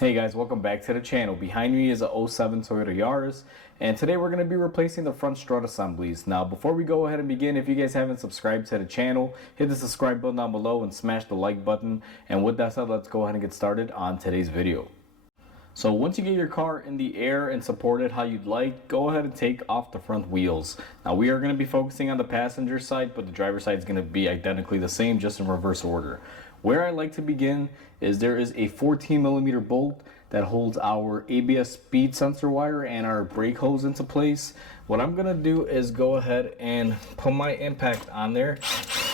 Hey guys, welcome back to the channel. Behind me is a '07 Toyota Yaris, and today we're going to be replacing the front strut assemblies. Now before we go ahead and begin, if you guys haven't subscribed to the channel, hit the subscribe button down below and smash the like button. And with that said, let's go ahead and get started on today's video. So once you get your car in the air and support it how you'd like, go ahead and take off the front wheels. Now we are going to be focusing on the passenger side, but the driver's side is going to be identically the same, just in reverse order. Where I like to begin is there is a 14mm bolt that holds our ABS speed sensor wire and our brake hose into place. What I'm going to do is go ahead and put my impact on there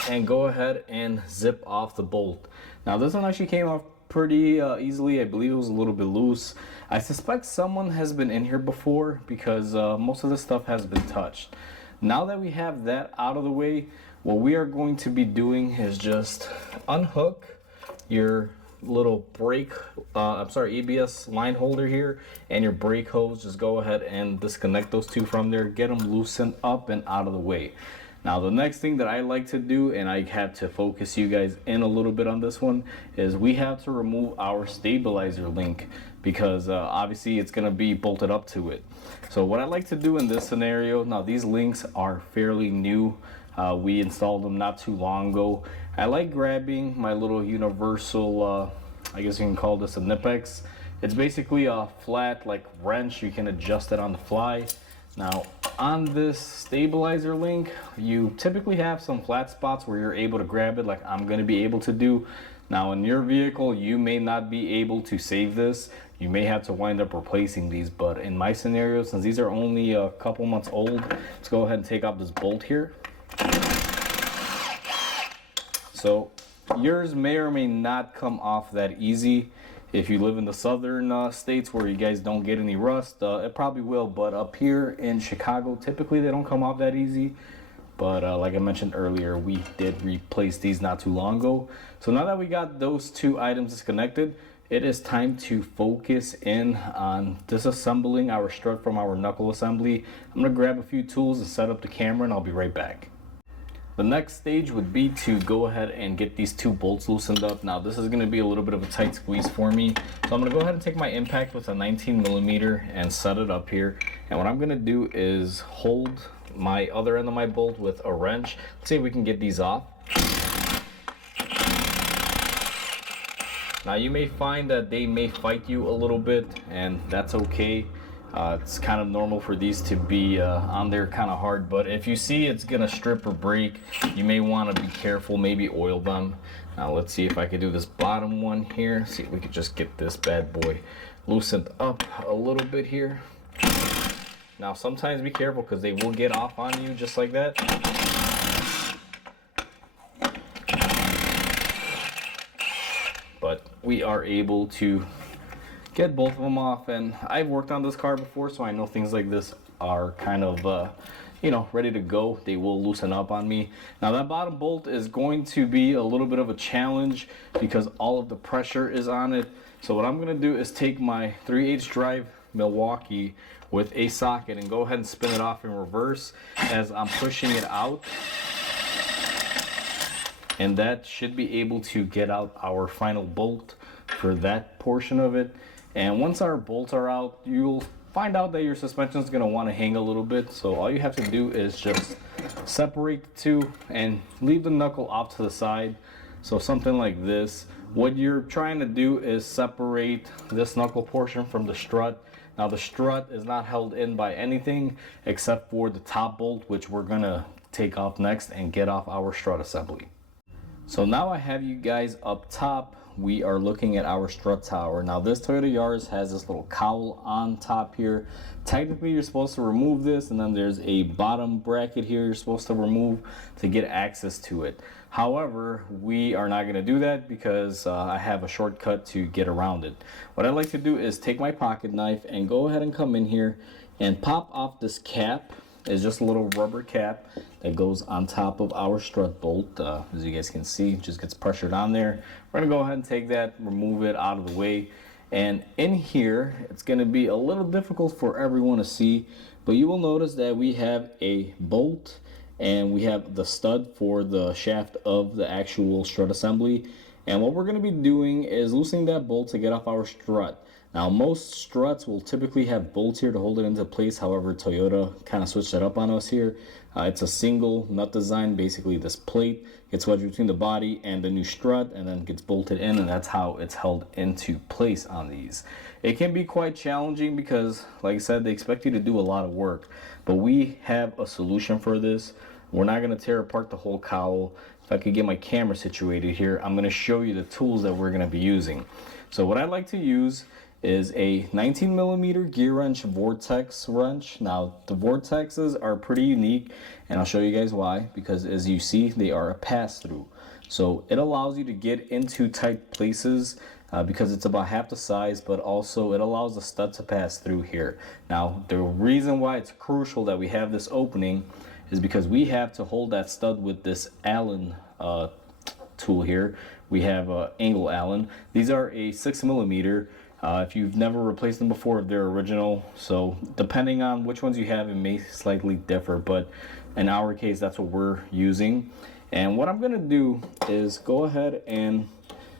and go ahead and zip off the bolt. Now this one actually came off pretty easily. I believe it was a little bit loose. I suspect someone has been in here before because most of this stuff has been touched. Now that we have that out of the way, what we are going to be doing is just unhook your little brake ABS line holder here and your brake hose. Just go ahead and disconnect those two from there, get them loosened up and out of the way. Now the next thing that I like to do, and I have to focus you guys in a little bit on this one, is we have to remove our stabilizer link because obviously it's going to be bolted up to it. So what I like to do in this scenario, now these links are fairly new. We installed them not too long ago. I like grabbing my little universal, I guess you can call this a Nipex. It's basically a flat like wrench. You can adjust it on the fly. Now on this stabilizer link, you typically have some flat spots where you're able to grab it like I'm going to be able to do. Now in your vehicle, you may not be able to save this. You may have to wind up replacing these, but in my scenario, since these are only a couple months old, let's go ahead and take off this bolt here. So yours may or may not come off that easy. If you live in the southern states where you guys don't get any rust, it probably will. But up here in Chicago, typically they don't come off that easy. But like I mentioned earlier, we did replace these not too long ago. So now that we got those two items disconnected, it is time to focus in on disassembling our strut from our knuckle assembly. I'm going to grab a few tools and set up the camera, and I'll be right back. The next stage would be to go ahead and get these two bolts loosened up. Now this is going to be a little bit of a tight squeeze for me. So I'm going to go ahead and take my impact with a 19mm and set it up here. And what I'm going to do is hold my other end of my bolt with a wrench. Let's see if we can get these off. Now you may find that they may fight you a little bit, and that's okay. It's kind of normal for these to be on there kind of hard, but if you see it's gonna strip or break, you may want to be careful, maybe oil them. Now let's see if I can do this bottom one here. See if we could just get this bad boy loosened up a little bit here. Now sometimes be careful because they will get off on you just like that. But we are able to get both of them off, and I've worked on this car before, so I know things like this are kind of you know, ready to go. They will loosen up on me. Now that bottom bolt is going to be a little bit of a challenge because all of the pressure is on it. So what I'm going to do is take my 3/8 drive Milwaukee with a socket and go ahead and spin it off in reverse as I'm pushing it out, and that should be able to get out our final bolt for that portion of it. And once our bolts are out, you'll find out that your suspension is going to want to hang a little bit. So all you have to do is just separate the two and leave the knuckle off to the side. So something like this. What you're trying to do is separate this knuckle portion from the strut. Now the strut is not held in by anything except for the top bolt, which we're going to take off next and get off our strut assembly. So now I have you guys up top. We are looking at our strut tower. Now this Toyota Yaris has this little cowl on top here. Technically you're supposed to remove this, and then there's a bottom bracket here you're supposed to remove to get access to it. However, we are not going to do that because I have a shortcut to get around it. What I like to do is take my pocket knife and go ahead and come in here and pop off this cap. It's just a little rubber cap that goes on top of our strut bolt. As you guys can see, it just gets pressured on there. We're gonna go ahead and take that, remove it out of the way. And in here, it's gonna be a little difficult for everyone to see, but you will notice that we have a bolt and we have the stud for the shaft of the actual strut assembly. And what we're going to be doing is loosening that bolt to get off our strut. Now most struts will typically have bolts here to hold it into place. However, Toyota kind of switched that up on us here. It's a single nut design. Basically this plate gets wedged between the body and the new strut and then gets bolted in, and that's how it's held into place on these. It can be quite challenging because, like I said, they expect you to do a lot of work, but we have a solution for this. We're not going to tear apart the whole cowl. If I could get my camera situated here, I'm going to show you the tools that we're going to be using. So what I like to use is a 19mm gear wrench vortex wrench. Now the vortexes are pretty unique, and I'll show you guys why. Because as you see, they are a pass-through, so it allows you to get into tight places because it's about half the size, but also it allows the stud to pass through here. Now the reason why it's crucial that we have this opening is because we have to hold that stud with this Allen tool here. We have angle Allen. These are a 6mm. If you've never replaced them before, they're original, so depending on which ones you have, it may slightly differ, but in our case, that's what we're using. And what I'm gonna do is go ahead and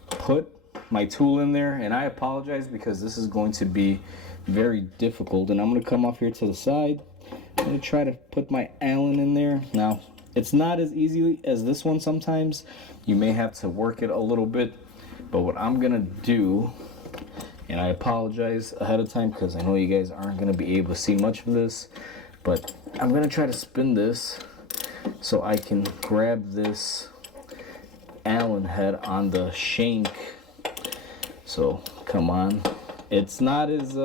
put my tool in there, and I apologize because this is going to be very difficult. And I'm gonna come off here to the side. I'm gonna try to put my Allen in there. Now, it's not as easy as this one sometimes. You may have to work it a little bit, but what I'm gonna do, and I apologize ahead of time because I know you guys aren't going to be able to see much of this, but I'm going to try to spin this so I can grab this Allen head on the shank. So come on, it's not as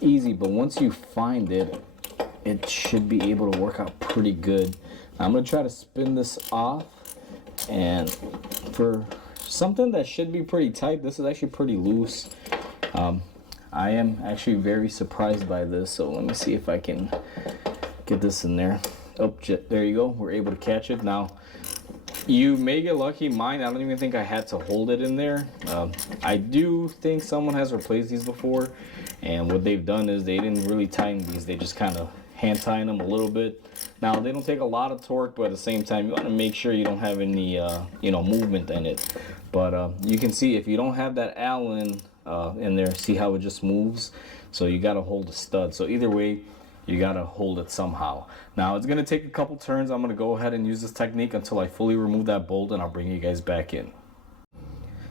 easy, but once you find it, it should be able to work out pretty good. Now, I'm going to try to spin this off, and for something that should be pretty tight, this is actually pretty loose. I am actually very surprised by this, so let me see if I can get this in there. Oh, there you go, we're able to catch it. Now you may get lucky. Mine, I don't even think I had to hold it in there. I do think someone has replaced these before, and what they've done is they didn't really tighten these, they just kind of hand tying them a little bit. Now they don't take a lot of torque, but at the same time you want to make sure you don't have any movement in it. But you can see if you don't have that Allen in there, see how it just moves? So you got to hold the stud. So either way, you got to hold it somehow. Now it's going to take a couple turns. I'm going to go ahead and use this technique until I fully remove that bolt, and I'll bring you guys back in.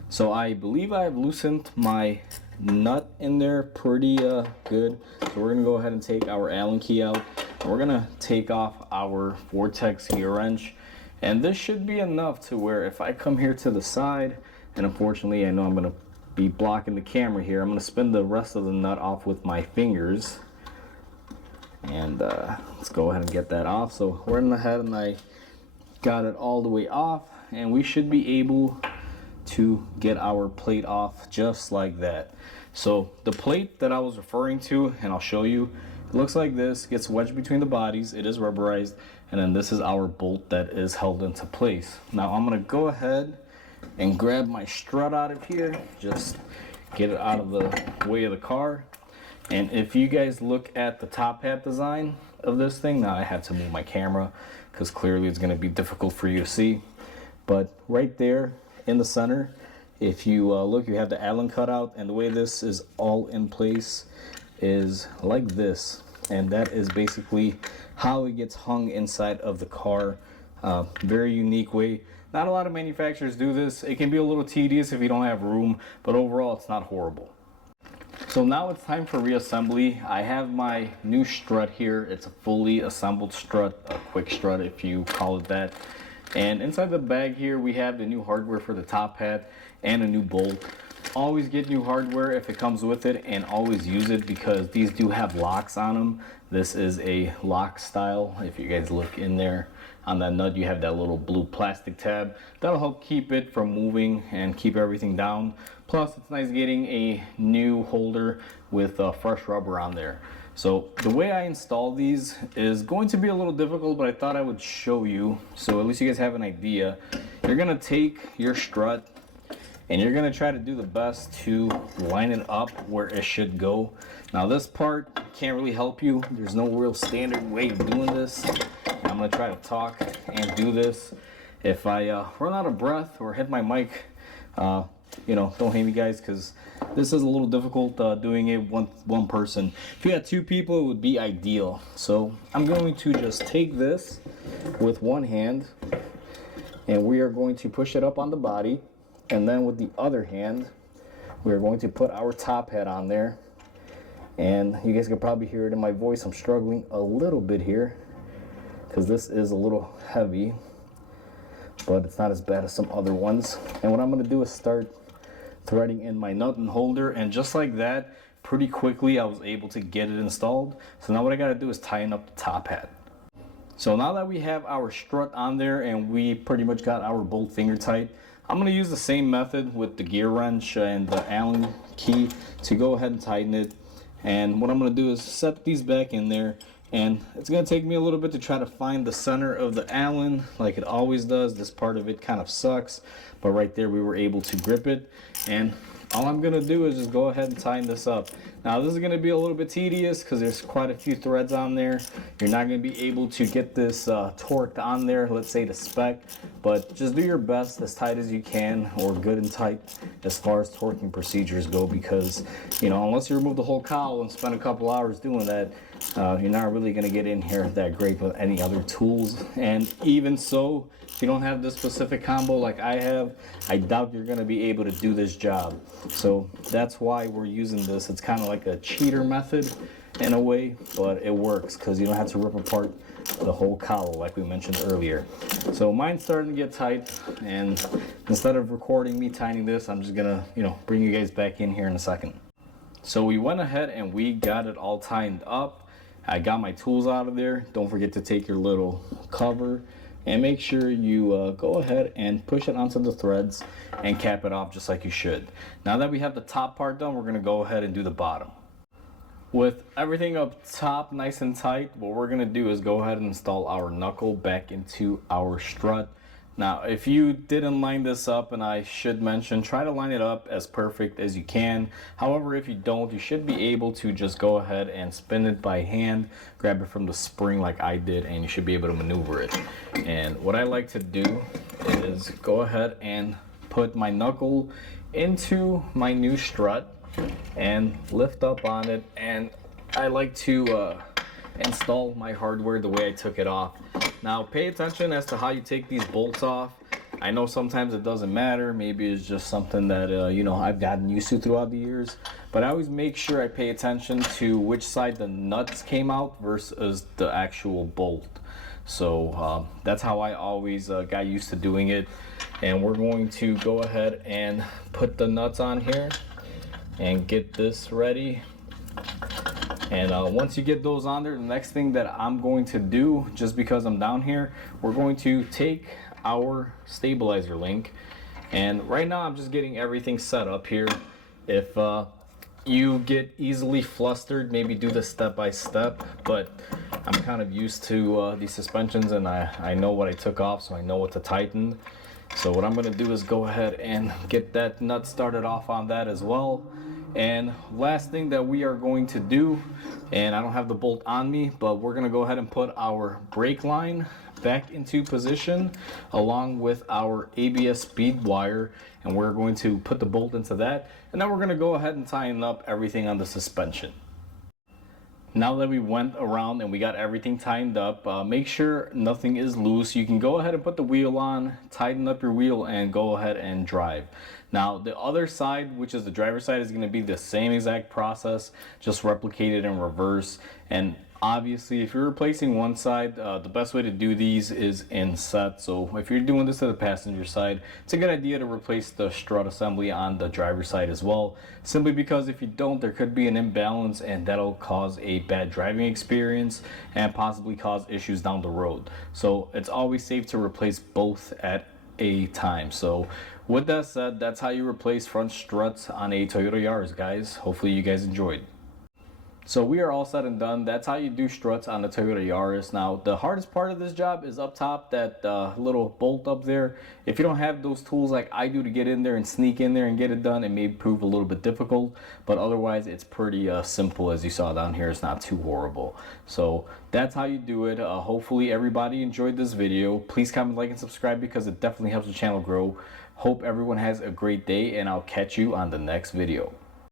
So I believe I have loosened my nut in there pretty good. So we're going to go ahead and take our Allen key out. We're going to take off our vortex gear wrench. And this should be enough to where if I come here to the side, and unfortunately I know I'm going to be blocking the camera here, I'm going to spin the rest of the nut off with my fingers. And let's go ahead and get that off. So we're in ahead and I got it all the way off, and we should be able to get our plate off just like that. So the plate that I was referring to, and I'll show you, it looks like this, gets wedged between the bodies, it is rubberized, and then this is our bolt that is held into place. Now I'm going to go ahead and grab my strut out of here, just get it out of the way of the car. And if you guys look at the top hat design of this thing, now I have to move my camera because clearly it's going to be difficult for you to see, but right there in the center, if you look, you have the Allen cutout, and the way this is all in place is like this, and that is basically how it gets hung inside of the car. Very unique way. Not a lot of manufacturers do this. It can be a little tedious if you don't have room, but overall it's not horrible. So now it's time for reassembly. I have my new strut here. It's a fully assembled strut, a quick strut if you call it that. And inside the bag here we have the new hardware for the top hat and a new bolt. Always get new hardware if it comes with it, and always use it because these do have locks on them. This is a lock style. If you guys look in there on that nut, you have that little blue plastic tab. That'll help keep it from moving and keep everything down. Plus it's nice getting a new holder with fresh rubber on there. So the way I install these is going to be a little difficult, but I thought I would show you so at least you guys have an idea. You're gonna take your strut and you're gonna try to do the best to line it up where it should go. Now this part can't really help you. There's no real standard way of doing this. I'm gonna try to talk and do this. If I run out of breath or hit my mic You know, don't hate me guys, because this is a little difficult doing it one person. If you had two people, it would be ideal. So I'm going to just take this with one hand, and we are going to push it up on the body, and then with the other hand we're going to put our top hat on there. And you guys can probably hear it in my voice, I'm struggling a little bit here because this is a little heavy, but it's not as bad as some other ones. And what I'm going to do is start threading in my nut and holder, and just like that, pretty quickly I was able to get it installed. So now what I got to do is tighten up the top hat. So now that we have our strut on there and we pretty much got our bolt finger tight, I'm going to use the same method with the gear wrench and the Allen key to go ahead and tighten it. And what I'm going to do is set these back in there, and it's going to take me a little bit to try to find the center of the Allen like it always does. This part of it kind of sucks, but right there we were able to grip it. And all I'm going to do is just go ahead and tighten this up. Now this is going to be a little bit tedious because there's quite a few threads on there. You're not going to be able to get this torqued on there, let's say to spec, but just do your best as tight as you can, or good and tight as far as torquing procedures go, because you know, unless you remove the whole cowl and spend a couple hours doing that, you're not really going to get in here that great with any other tools. And even so, if you don't have this specific combo like I have, I doubt you're going to be able to do this job. So that's why we're using this. It's kind of like a cheater method in a way, but it works because you don't have to rip apart the whole cowl like we mentioned earlier. So mine's starting to get tight, and instead of recording me tightening this, I'm just gonna, you know, bring you guys back in here in a second. So we went ahead and we got it all tightened up. I got my tools out of there. Don't forget to take your little cover and make sure you go ahead and push it onto the threads and cap it off just like you should. Now that we have the top part done, we're gonna go ahead and do the bottom. With everything up top nice and tight, what we're gonna do is go ahead and install our knuckle back into our strut. Now, if you didn't line this up, and I should mention, try to line it up as perfect as you can. However, if you don't, you should be able to just go ahead and spin it by hand, grab it from the spring like I did, and you should be able to maneuver it. And what I like to do is go ahead and put my knuckle into my new strut and lift up on it, and I like to install my hardware the way I took it off. Now pay attention as to how you take these bolts off. I know sometimes it doesn't matter, maybe it's just something that you know, I've gotten used to throughout the years, but I always make sure I pay attention to which side the nuts came out versus the actual bolt. So that's how I always got used to doing it. And we're going to go ahead and put the nuts on here and get this ready. And once you get those on there, the next thing that I'm going to do, just because I'm down here, we're going to take our stabilizer link. And right now I'm just getting everything set up here. If you get easily flustered, maybe do this step by step, but I'm kind of used to these suspensions, and I know what I took off, so I know what to tighten. So what I'm going to do is go ahead and get that nut started off on that as well. And last thing that we are going to do, and I don't have the bolt on me, but we're going to go ahead and put our brake line back into position along with our ABS speed wire, and we're going to put the bolt into that, and then we're going to go ahead and tighten up everything on the suspension. Now that we went around and we got everything tightened up, make sure nothing is loose. You can go ahead and put the wheel on, tighten up your wheel, and go ahead and drive. Now the other side, which is the driver's side, is going to be the same exact process, just replicated in reverse. And obviously if you're replacing one side, the best way to do these is in set. So if you're doing this to the passenger side, it's a good idea to replace the strut assembly on the driver's side as well, simply because if you don't, there could be an imbalance, and that'll cause a bad driving experience and possibly cause issues down the road. So it's always safe to replace both at a time. So with that said, that's how you replace front struts on a Toyota Yaris, guys. Hopefully you guys enjoyed. So we are all said and done. That's how you do struts on the Toyota Yaris. Now the hardest part of this job is up top, that little bolt up there. If you don't have those tools like I do to get in there and sneak in there and get it done, it may prove a little bit difficult, but otherwise it's pretty simple. As you saw down here, it's not too horrible. So that's how you do it. Hopefully everybody enjoyed this video. Please comment, like, and subscribe, because it definitely helps the channel grow. Hope everyone has a great day, and I'll catch you on the next video.